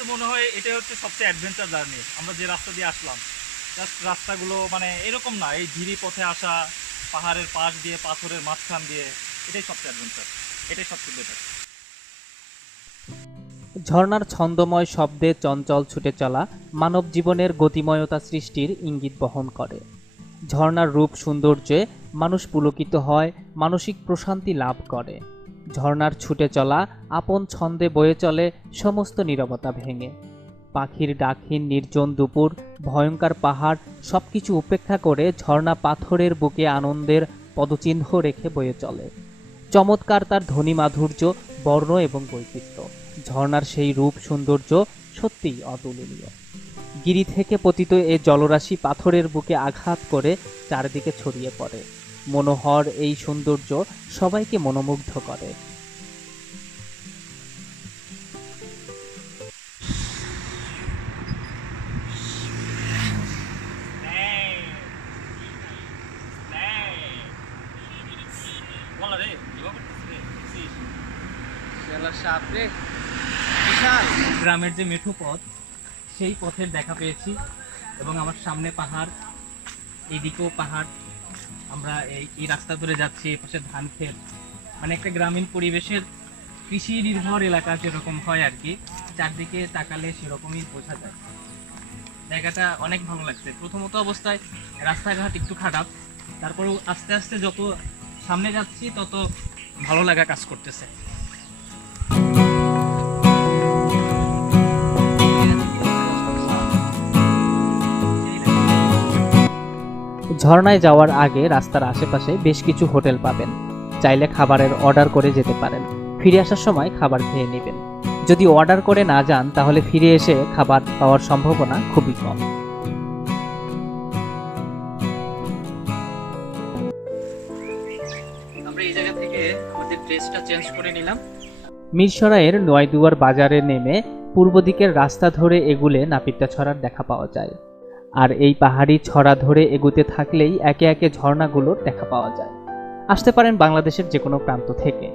কাছে মনে হয় এটা হচ্ছে সবচেয়ে অ্যাডভেঞ্চার জার্নি আমরা যে রাস্তা দিয়ে আসলাম। জাস্ট রাস্তাগুলো মানে এরকম না, এই ধীরি পথে আসা, পাহাড়ের পাশ দিয়ে, পাথরের মাঝখান দিয়ে, এটাই সবচেয়ে অ্যাডভেঞ্চার এটাই সবচেয়ে বেটার ঝর্ণার ছন্দময় শব্দে চঞ্চল ছুটে চলা মানব জীবনের গতিময়তা সৃষ্টির ইঙ্গিত বহন করে। ঝর্ণার রূপ সৌন্দর্যে মানুষ পুলকিত হয়, মানসিক প্রশান্তি লাভ করে। ঝর্ণার ছুটে চলা আপন ছন্দে বয়ে চলে সমস্ত নীরবতা ভেঙে। পাখির ডাকহীন নির্জন দুপুর, ভয়ঙ্কর পাহাড় সবকিছু উপেক্ষা করে ঝর্ণা পাথরের বুকে আনন্দের পদচিহ্ন রেখে বয়ে চলে। চমৎকার তার ধ্বনি মাধুর্য, বর্ণ এবং বৈচিত্র্য ঝর্ণার সেই রূপ সৌন্দর্য সত্যিই অতুলনীয়। গিরি থেকে পতিত এ জলরাশি পাথরের বুকে আঘাত করে চারদিকে ছড়িয়ে পড়ে। মনোহর এই সৌন্দর্য সবাইকে মনোমুগ্ধ করে। গ্রামের যে মেঠো পথ, সেই পথের দেখা পেয়েছি এবং আমার সামনে পাহাড় এইদিকেও পাহাড় আমরা এই এই রাস্তা ধরে যাচ্ছি এপাশে ধান ক্ষেত। মানে একটা গ্রামীণ পরিবেশের কৃষি নির্ভর এলাকা যেরকম হয় আর কি, চারদিকে তাকালে সেরকমই বোঝা যায়। জায়গাটা অনেক ভালো লাগছে। প্রথমত অবস্থায় রাস্তাঘাট একটু খারাপ, তারপরেও আস্তে আস্তে যত সামনে যাচ্ছি, তত ভালো লাগা কাজ করতেছে। ঝর্ণায় যাওয়ার আগে রাস্তার আশেপাশে বেশ কিছু হোটেল পাবেন। চাইলে খাবারের অর্ডার করে যেতে পারেন। ফিরে আসার সময় খাবার খেয়ে নেবেন। যদি অর্ডার করে না যান তাহলে ফিরে এসে খাবার পাওয়ার সম্ভাবনা খুবই কম। আমরা এই জায়গা থেকে আমাদের ড্রেসটা চেঞ্জ করে নিলাম। মিরসরাইয়ের নয়দুয়ার বাজারে নেমে পূর্ব দিকের রাস্তা ধরে এগুলে নাপিতা ছড়ার দেখা পাওয়া যায়। আর এই পাহাড়ি ছড়া ধরে এগুতে থাকলেই একে একে ঝর্ণাগুলোর দেখা পাওয়া যায়। আসতে পারেন বাংলাদেশের যে কোনো প্রান্ত থেকে।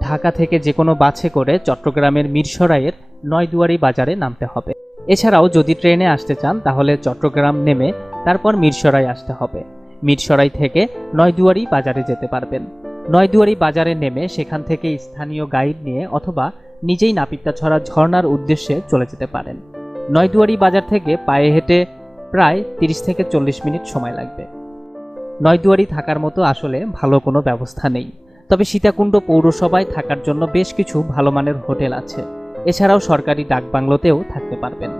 ঢাকা থেকে যে কোনো বাসে করে চট্টগ্রামের মিরসরাইয়ের নয়দুয়ারি বাজারে নামতে হবে। এছাড়াও যদি ট্রেনে আসতে চান, তাহলে চট্টগ্রাম নেমে তারপর মিরসরাই আসতে হবে। মিরসরাই থেকে নয়দুয়ারি বাজারে যেতে পারবেন। নয়দুয়ারি বাজারে নেমে সেখান থেকে স্থানীয় গাইড নিয়ে অথবা নিজেই নাপিতাছড়া ঝর্ণার উদ্দেশ্যে চলে যেতে পারেন। নয়দুয়ারি বাজার থেকে পায়ে হেঁটে প্রায় তিরিশ থেকে চল্লিশ মিনিট সময় লাগবে। নয়দুয়ারি থাকার মতো আসলে ভালো কোনো ব্যবস্থা নেই। তবে সীতাকুণ্ড পৌরসভায় থাকার জন্য বেশ কিছু ভালো মানের হোটেল আছে। এছাড়াও সরকারি ডাকবাংলোতেও থাকতে পারবেন।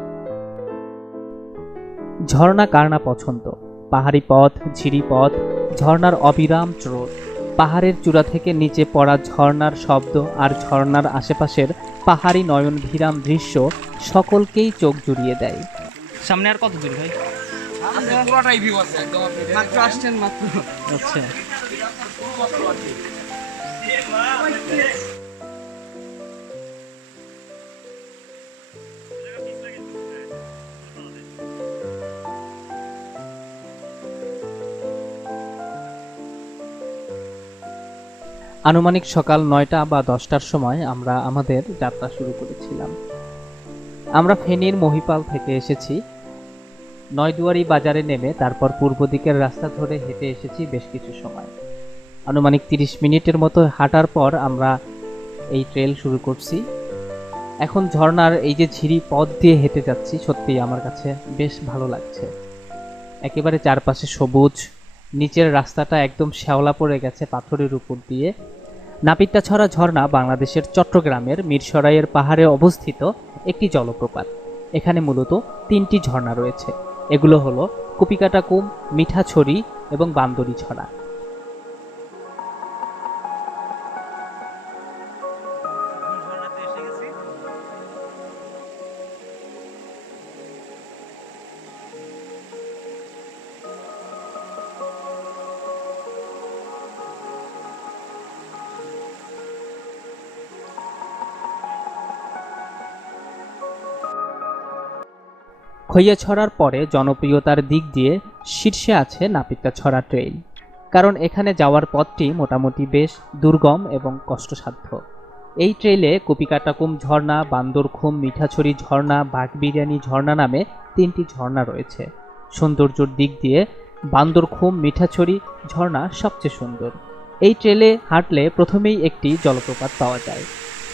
ঝর্ণা কার না পছন্দ? পাহাড়ি পথ, ঝিরি পথ, ঝর্ণার অবিরাম স্রোত পাহাড়ের চূড়া থেকে নিচে পড়া ঝর্নার শব্দ আর ঝর্নার আশেপাশের পাহাড়ি নয়ন ভিরাম দৃশ্য সকলকেই চোখ জুড়িয়ে দেয়। সামনে আর কত দূর ভাই? পুরোটাই ভিউ আছে একদম আপনি মাত্র আসছেন মাত্র। আচ্ছা। আনুমানিক সকাল নয়টা বা দশটার সময় আমরা আমাদের যাত্রা শুরু করেছিলাম। আমরা ফেনীর মহিপাল থেকে এসেছি। নয়দুয়ারি বাজারে নেমে তারপর পূর্ব দিকের রাস্তা ধরে হেঁটে এসেছি বেশ কিছু সময়। আনুমানিক তিরিশ মিনিটের মতো হাঁটার পর আমরা এই ট্রেল শুরু করছি। এখন ঝর্ণার এই যে ঝিরি পথ দিয়ে হেঁটে যাচ্ছি সত্যিই আমার কাছে বেশ ভালো লাগছে। একেবারে চারপাশে সবুজ নিচের রাস্তাটা একদম শ্যাওলা পড়ে গেছে পাথরের উপর দিয়ে। নাপিতাছড়া ঝর্ণা বাংলাদেশের চট্টগ্রামের মিরসরাইয়ের পাহাড়ে অবস্থিত একটি জলপ্রপাত। এখানে মূলত তিনটি ঝর্ণা রয়েছে। এগুলো হলো কুপিকাটাকুম মিঠাছড়ি এবং বান্দরি ছড়া। খৈয়াছড়ার পরে জনপ্রিয়তার দিক দিয়ে শীর্ষে আছে নাপিতাছড়া ট্রেইল। কারণ এখানে যাওয়ার পথটি মোটামুটি বেশ দুর্গম এবং কষ্টসাধ্য। এই ট্রেলে কপিকাটাকুম ঝর্ণা, বান্দরখুম, মিঠাছড়ি ঝর্ণা বাঘবিরিয়ানি ঝর্ণা নামে তিনটি ঝর্ণা রয়েছে। সৌন্দর্যর দিক দিয়ে বান্দরখুম, মিঠাছড়ি ঝর্ণা সবচেয়ে সুন্দর। এই ট্রেলে হাঁটলে প্রথমেই একটি জলপ্রপাত পাওয়া যায়।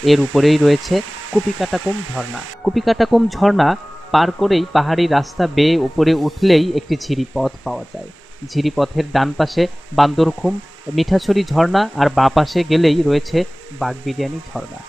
এর উপরেই রয়েছে কুপিকাটাকুম ঝর্ণা। কুপিকাটাকুম ঝর্ণা পার করেই পাহাড়ি রাস্তা বেয়ে উপরে উঠলেই একটি ঝিরি পথ পাওয়া যায়। ঝিরি পথের ডান পাশে বান্দরখুম, মিঠাছড়ি ঝর্ণা আর বাঁ পাশে গেলেই রয়েছে বাঘ বিরিয়ানি ঝর্ণা।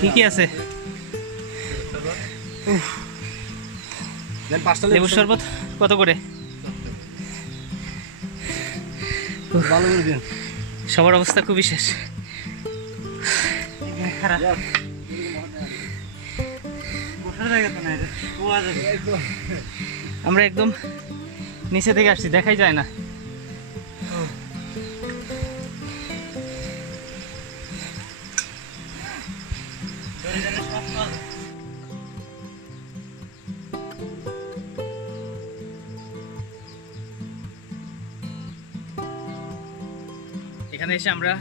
কি কি আছে? লেবুর শরবত। কত করে? সবার অবস্থা খুবই শেষ। আমরা একদম নিচে থেকে আসছি দেখাই যায় না। এখানে এসে আমরা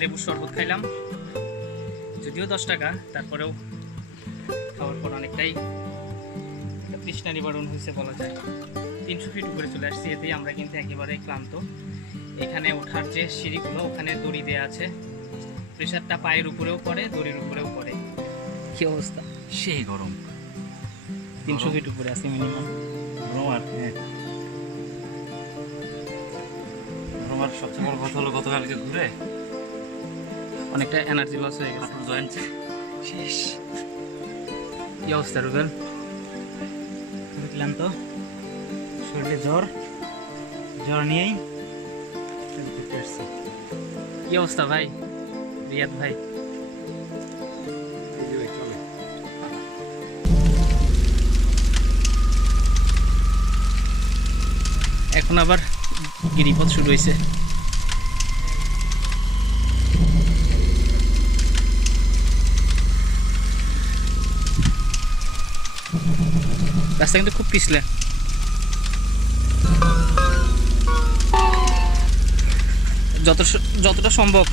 লেবুর শরবত খাইলাম। যদিও দশ টাকা, তারপরেও খাওয়ার পর অনেকটাই তৃষ্ণা নিবারণ হয়েছে বলা যায়। তিনশো ফিট উপরে চলে আসছি, এতেই আমরা কিন্তু একেবারে ক্লান্ত। এখানে ওঠার যে সিঁড়িগুলো, ওখানে দড়ি দেওয়া আছে। প্রেশারটা পায়ের উপরেও পড়ে, দড়ির উপরেও পড়ে। কি অবস্থা? সেই গরম। তিনশো ফিট উপরে আছে মিনিমাম গরম আর হ্যাঁ গরম সবচেয়ে বড় কথা হলো গতকালকে ঘুরে অনেকটা এনার্জি লস হয়ে গেছে। জয়েন্ট। শেষ। কি অবস্থা রুবেল? দেখলাম তো। শরীরে জ্বর। জ্বর নিয়েই। কি অবস্থা ভাই? রিয়াদ ভাই? এখন আবার গিরিপথ শুরু হয়েছে রাস্তা কিন্তু খুব পিছলে। যত যতটা সম্ভব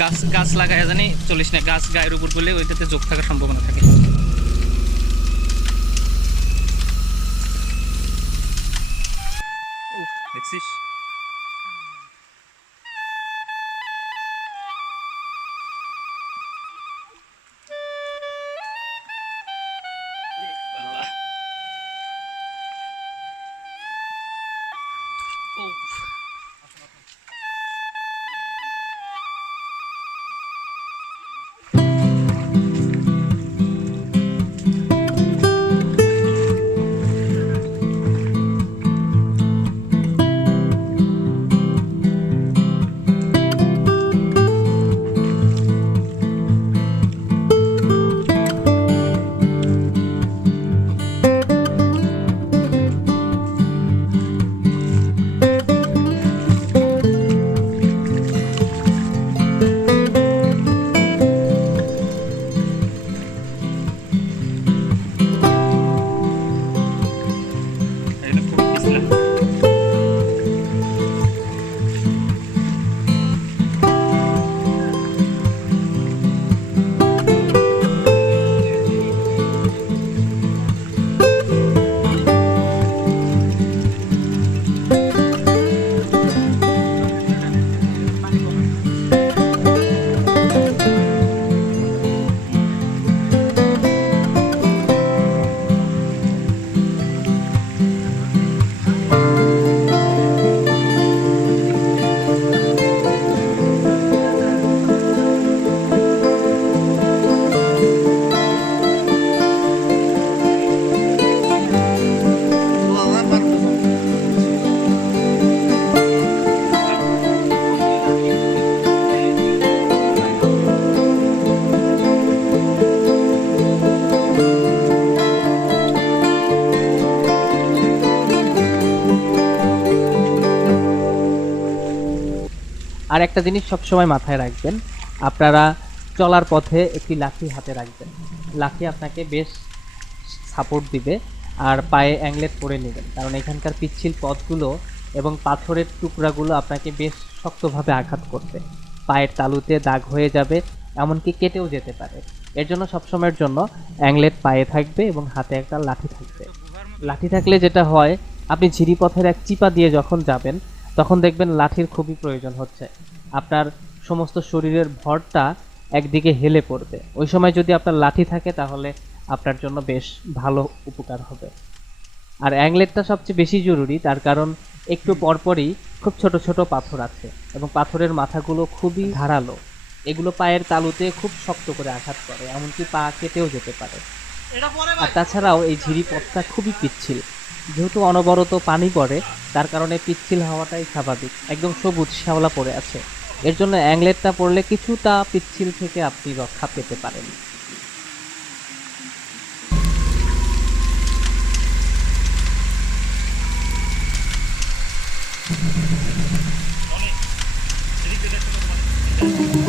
গাছ গাছ লাগায় জানি চলিস না, গাছ গায়ের উপর করলে ওইটাতে যোগ থাকার সম্ভাবনা থাকে। আর একটা জিনিস সবসময় মাথায় রাখবেন, আপনারা চলার পথে একটি লাঠি হাতে রাখবেন। লাঠি আপনাকে বেশ সাপোর্ট দিবে আর পায়ে অ্যাংলেট পরে নেবেন। কারণ এখানকার পিচ্ছিল পথগুলো এবং পাথরের টুকরাগুলো আপনাকে বেশ শক্তভাবে আঘাত করবে। পায়ের তালুতে দাগ হয়ে যাবে, এমনকি কেটেও যেতে পারে। এর জন্য সবসময়ের জন্য অ্যাংলেট পায়ে থাকবে এবং হাতে একটা লাঠি থাকবে। লাঠি থাকলে যেটা হয়, আপনি ঝিরিপথের এক চিপা দিয়ে যখন যাবেন তখন দেখবেন লাঠির খুবই প্রয়োজন হচ্ছে। আপনার সমস্ত শরীরের ভরটা একদিকে হেলে পড়বে। ওই সময় যদি আপনার লাঠি থাকে তাহলে আপনার জন্য বেশ ভালো উপকার হবে। আর অ্যাংলেটটা সবচেয়ে বেশি জরুরি তার কারণ একটু পরপরই খুব ছোট ছোট পাথর আছে এবং পাথরের মাথাগুলো খুবই ধারালো। এগুলো পায়ের তালুতে খুব শক্ত করে আঘাত করে এমনকি পা কেটেও যেতে পারে। এটা আর তাছাড়াও এই ঝিরি পথটা খুবই পিচ্ছিল। যেহেতু অনবরত পানি পড়ে, তার কারণে পিচ্ছিল হওয়াটাই স্বাভাবিক। একদম সবুজ শ্যাওলা পড়ে আছে। এর জন্য অ্যাংলেটটা পড়লে কিছুটা পিচ্ছিল থেকে আপনি রক্ষা পেতে পারেন। অনেক। এদিক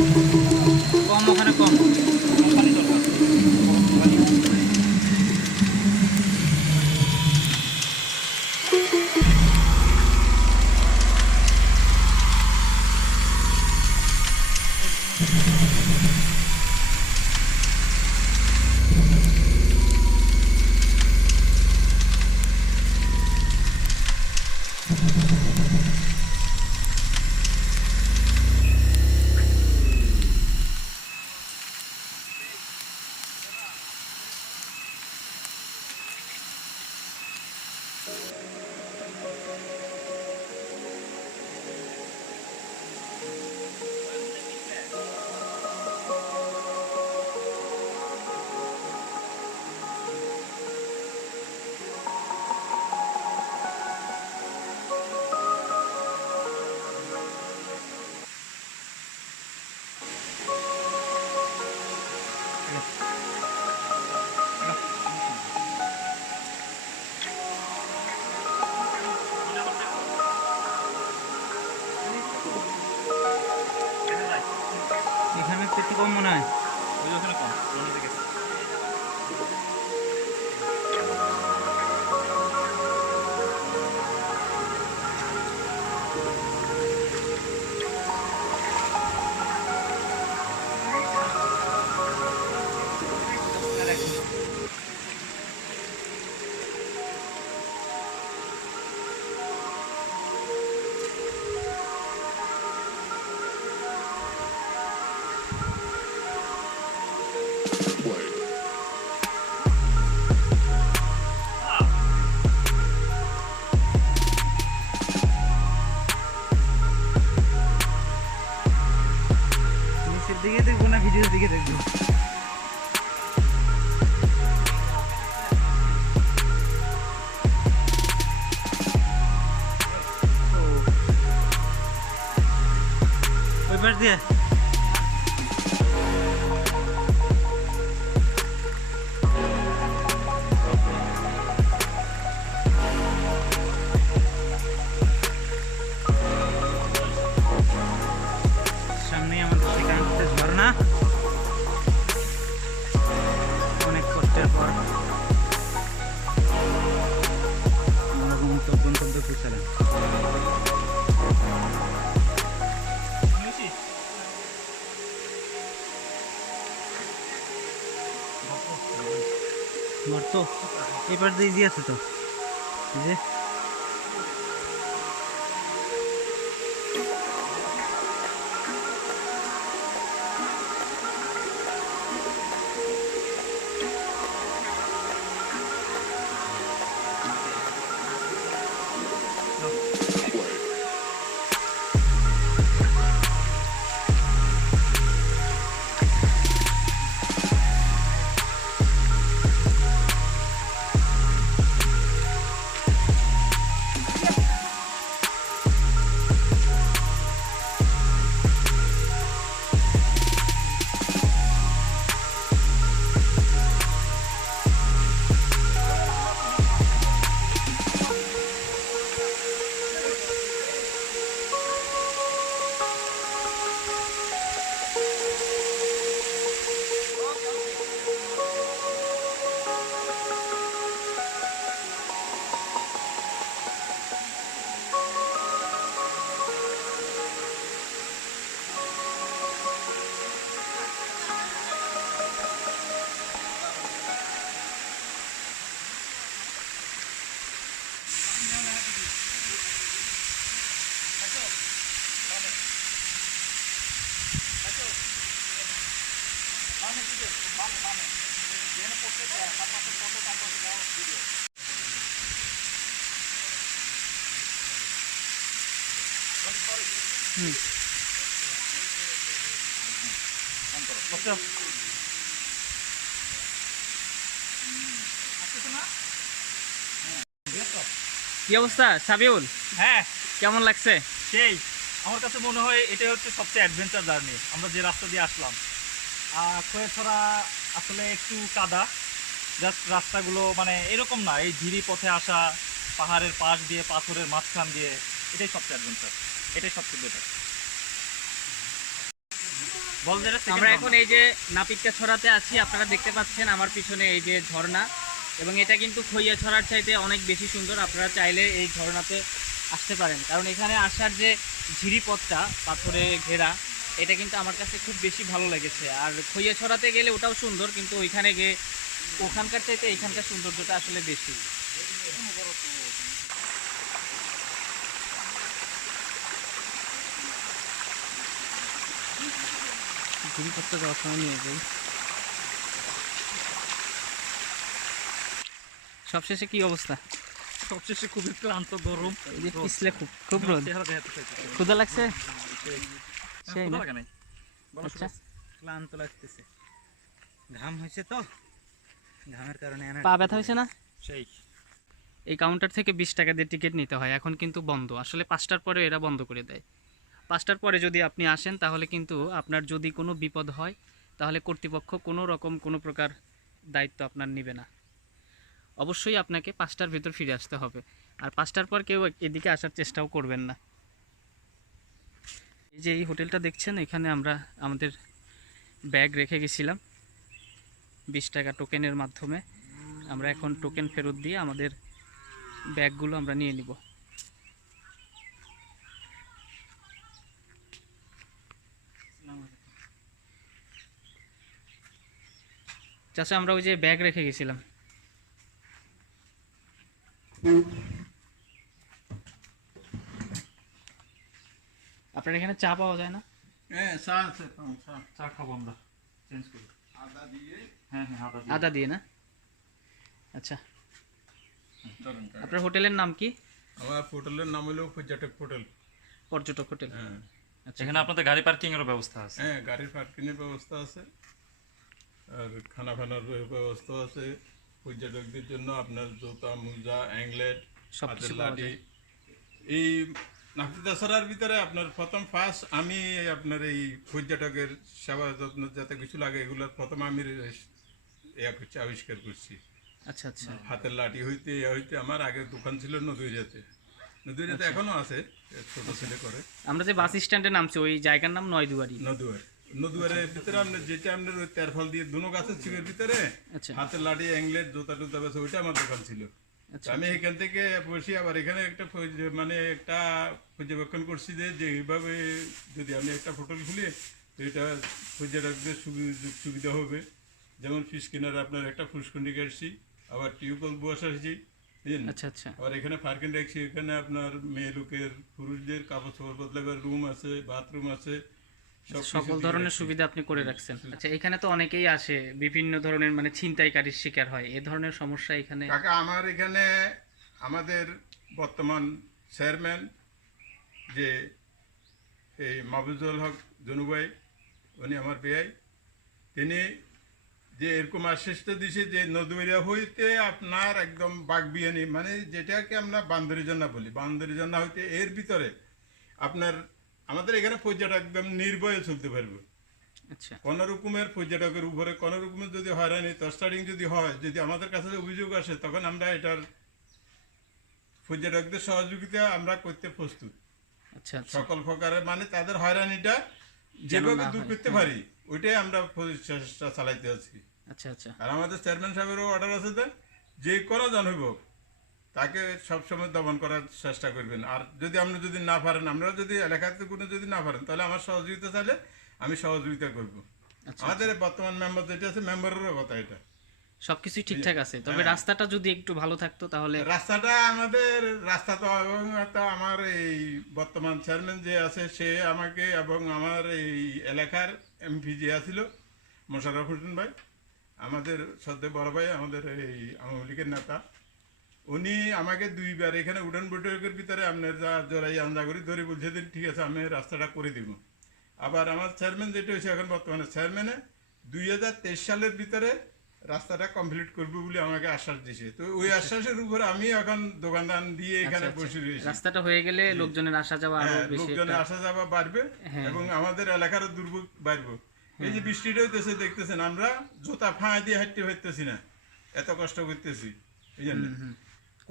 দিকে দেখব না ভিডিওর দিকে দেখব? ওই পাশ দিয়ে। তো পাশ দিয়ে আছে তো। এই কি অবস্থা সাবিউল? হ্যাঁ। কেমন লাগছে? সেই আমার কাছে মনে হয় এটাই হচ্ছে সবচেয়ে অ্যাডভেঞ্চার জার্নি আমরা যে রাস্তা দিয়ে আসলাম। আর খোয়েছড়া আসলে একটু কাদা। জাস্ট রাস্তাগুলো মানে এরকম না এই ঝিরি পথে আসা পাহাড়ের পাশ দিয়ে পাথরের মাঝখান দিয়ে এটাই সবচেয়ে অ্যাডভেঞ্চার এটাই সবচেয়ে বেটার আমরা এখন এই যে নাপিতকা ছড়াতে আছি আপনারা দেখতে পাচ্ছেন আমার পিছনে এই যে ঝর্ণা এবং এটা কিন্তু খইয়া ছড়ার চাইতে অনেক বেশি সুন্দর আপনারা চাইলে এই ঝর্ণাতে আসতে পারেন। কারণ এখানে আসার যে ঝিরি পথটা পাথরে ঘেরা এটা কিন্তু আমার কাছে খুব বেশি ভালো লেগেছে। আর খইয়া ছড়াতে গেলে ওটাও সুন্দর কিন্তু ওইখানে গিয়ে ওখানকার চাইতে এখানকার সৌন্দর্যটা আসলে বেশি। ঝিরিপথটা যাওয়ার সময় নিয়ে যাই। সবশেষে কি অবস্থা? সবশেষে খুবই ক্লান্ত গরম। খুব খুব রোদ। ক্ষুধা লাগছে? সেই না? আচ্ছা। ক্লান্ত লাগতেছে। ঘাম হয়েছে তো? ঘামের কারণে পা ব্যথা হয়েছে না? সেই। এই কাউন্টার থেকে বিশ টাকা দিয়ে টিকিট নিতে হয় এখন কিন্তু বন্ধ। আসলে পাঁচটার পরে এরা বন্ধ করে দেয়। পাঁচটার পরে যদি আপনি আসেন তাহলে কিন্তু আপনার যদি কোনো বিপদ হয় তাহলে কর্তৃপক্ষ কোনো রকম কোনো প্রকার দায়িত্ব আপনার নেবে না। অবশ্যই আপনাকে পাঁচটার ভেতর ফিরে আসতে হবে। আর পাঁচটার পর কেউ এদিকে আসার চেষ্টাও করবেন না। যে এই হোটেলটা দেখছেন, এখানে আমরা আমাদের ব্যাগ রেখে গেছিলাম। বিশ টাকা টোকেনের মাধ্যমে। আমরা এখন টোকেন ফেরত দিয়ে আমাদের ব্যাগগুলো আমরা নিয়ে নিব। চাচা, আমরা ওই যে ব্যাগ রেখে গেছিলাম। আপনার এখানে চা পাওয়া যায় না? হ্যাঁ চা আছে চা। চা খাব আমরা চেঞ্জ করি। আদা দিয়ে? হ্যাঁ হ্যাঁ আদা দিয়ে। আদা দিয়ে না? আচ্ছা। আপনার হোটেলের নাম কি? আমার হোটেলের নাম হলো পর্যটক হোটেল। পর্যটক হোটেল। হ্যাঁ। আচ্ছা। এখানে আপনাদের গাড়ি পার্কিং এর ব্যবস্থা আছে। হ্যাঁ গাড়ির পার্কিংয়ের ব্যবস্থা আছে। আর খানা ফানার ব্যবস্থা আছে। পর্যটকদের জন্য আপনার জুতা মোজা অ্যাংলেট সব কিছু। এই নাফি দশরার ভিতরে আপনার প্রথম ফার্স্ট আমি আপনার এই পর্যটকের সেবা যত্ন যাতে কিছু লাগে এগুলো প্রথম আমি আবিষ্কার করছি। আচ্ছা আচ্ছা। হাতের লাঠি হইতে হইতে আমার আগে দোকান ছিল নদুরিয়াতে নদুরিয়াতে এখনও আছে ছোট ছেলে করে। আমরা যে বাস স্ট্যান্ডে নামছি ওই জায়গার নাম নয়দুয়ারি। নদুয়ার। নদুয়ারের ভিতরে আপনার যেটা আপনার ওই তেরফল দিয়ে দুনো গাছের চিপের ভিতরে আচ্ছা। হাতের লাঠি অ্যাংলেট জুতা টুতা বেছে ওইটা আমার দোকান ছিল। আচ্ছা আমি এখান থেকে বসে আবার এখানে একটা পর্য- মানে একটা পর্যবেক্ষণ করছি যে যে এইভাবে যদি আমি একটা হোটেল খুলি তো এটা পর্যটকদের সুবি- সুবিধা হবে। যেমন ফিস কেনার আপনার একটা ফুসকুন্ডি কাটছি আবার টিউবওয়েল বসাইছি বুঝলেন? আচ্ছা আচ্ছা। আবার এখানে পার্কিং রাখছি এখানে আপনার মেয়ে লোকের পুরুষদের কাপড় চোপড় বদলাবার রুম আছে বাথরুম আছে সব কিছু সকল ধরনের সুবিধা আপনি করে রাখছেন। আচ্ছা এখানে তো অনেকেই আসে বিভিন্ন ধরনের মানে ছিনতাইকারীর শিকার হয়। এ ধরনের সমস্যা এখানে কাকা আমার এখানে আমাদের বর্তমান চেয়ারম্যান যে এই মাহবুজুল হক জনুবাই উনি আমার বেয়াই তিনি যে এরকম আশ্বাসিত দিছে যে নদুরিয়া হইতে আপনার একদম বাগবিয়ানি মানে যেটাকে আমরা বান্দরি জন্না বলি। বান্দরি জন্না হইতে এর ভিতরে আপনার আমাদের এখানে পর্যটক একদম নির্ভয়ে চলতে পারবে। আচ্ছা। কোন রকমের পর্যটকের উপরে কোন রকমের যদি হয়রানি তস্টারিং যদি হয় যদি আমাদের কাছে অভিযোগ আসে তখন আমরা এটার পর্যটকদের সহযোগিতা আমরা করতে প্রস্তুত। আচ্ছা আচ্ছা। সকল প্রকারের মানে তাদের হয়রানিটা যেভাবে দূর করতে। পারি ওইটাই আমরা চেষ্টা চালাইতে আছি। আচ্ছা আচ্ছা। আর আমাদের চেয়ারম্যান সাহেবেরও অর্ডার আছে যে যে কোনো জন হইব তাকে সবসময় দমন করার চেষ্টা করবেন। আর যদি আপনি যদি না পারেন আমরা যদি এলাকাতে কোনো যদি না পারেন তাহলে আমার সহযোগিতা চাইলে আমি সহযোগিতা করব। আচ্ছা আমাদের বর্তমান মেম্বার যেটা আছে মেম্বারেরও কথা এটা। সবকিছুই ঠিকঠাক আছে তবে হ্যাঁ। রাস্তাটা যদি একটু ভালো থাকতো তাহলে রাস্তাটা আমাদের রাস্তা তো এবং একটা আমার এই বর্তমান চেয়ারম্যান যে আছে সে আমাকে এবং আমার এই এলাকার এমপি যে আছিল মোশাররফ হোসেন ভাই আমাদের সদ্য বড় ভাই আমাদের এই আওয়ামী লীগের নেতা। উনি আমাকে দুইবার এখানে উড়ান বৈঠকের ভিতরে আপনার যা জোরাই আন্দা করি ধরে বলছে ঠিক আছে আমি রাস্তাটা করে দিব। আবার আমার চেয়ারম্যান যেটা হয়েছে এখন বর্তমানে চেয়ারম্যানে দুই হাজার তেইশ সালের ভিতরে রাস্তাটা কমপ্লিট করবে বলে আমাকে আশ্বাস দিছে। তো ওই আশ্বাসের উপর আমি এখন দোকানদান দিয়ে এখানে আচ্ছা, আচ্ছা। বসে রয়েছি। রাস্তাটা হয়ে গেলে লোকজনের আসা যাওয়া হ্যাঁ, লোকজনের আসা যাওয়া বাড়বে হ্যাঁ। এবং আমাদের এলাকারও দুর্ভোগ বাড়বে। এই যে বৃষ্টিটা হইতেছে দেখতেছেন আমরা জুতা ফাঁ দিয়ে হাঁটতে হইতেছি না। এত কষ্ট করতেছি। এই জন্য।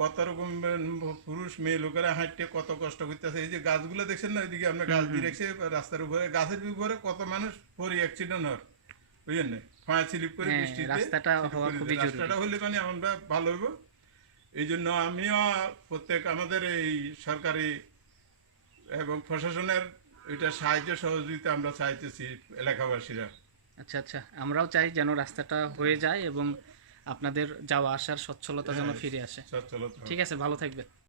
কত রকম পুরুষ মেয়ে লোকেরা হাঁটতে কত কষ্ট করতেছে। এই যে গাছগুলো দেখছেন না? ওইদিকে আমরা গাছ দিয়ে রেখেছি রাস্তার উপরে। গাছের উপরে কত মানুষ পরি অ্যাক্সিডেন্ট হওয়ার বুঝলেন না? ফাঁ স্লিপ করে হ্যাঁ, বৃষ্টিতে। জরুরি। রাস্তাটা হলে মানে আমরা ভালো হইব এই জন্য আমিও প্রত্যেক আমাদের এই সরকারি এবং প্রশাসনের এটা সাহায্য সহযোগিতা আমরা চাইতেছি এলাকাবাসীরা। আচ্ছা আচ্ছা। আমরাও চাই যেন রাস্তাটা হয়ে যায় এবং আপনাদের যাওয়া আসার সচ্ছলতা যেন ফিরে আসে। ঠিক আছে ভালো থাকবেন।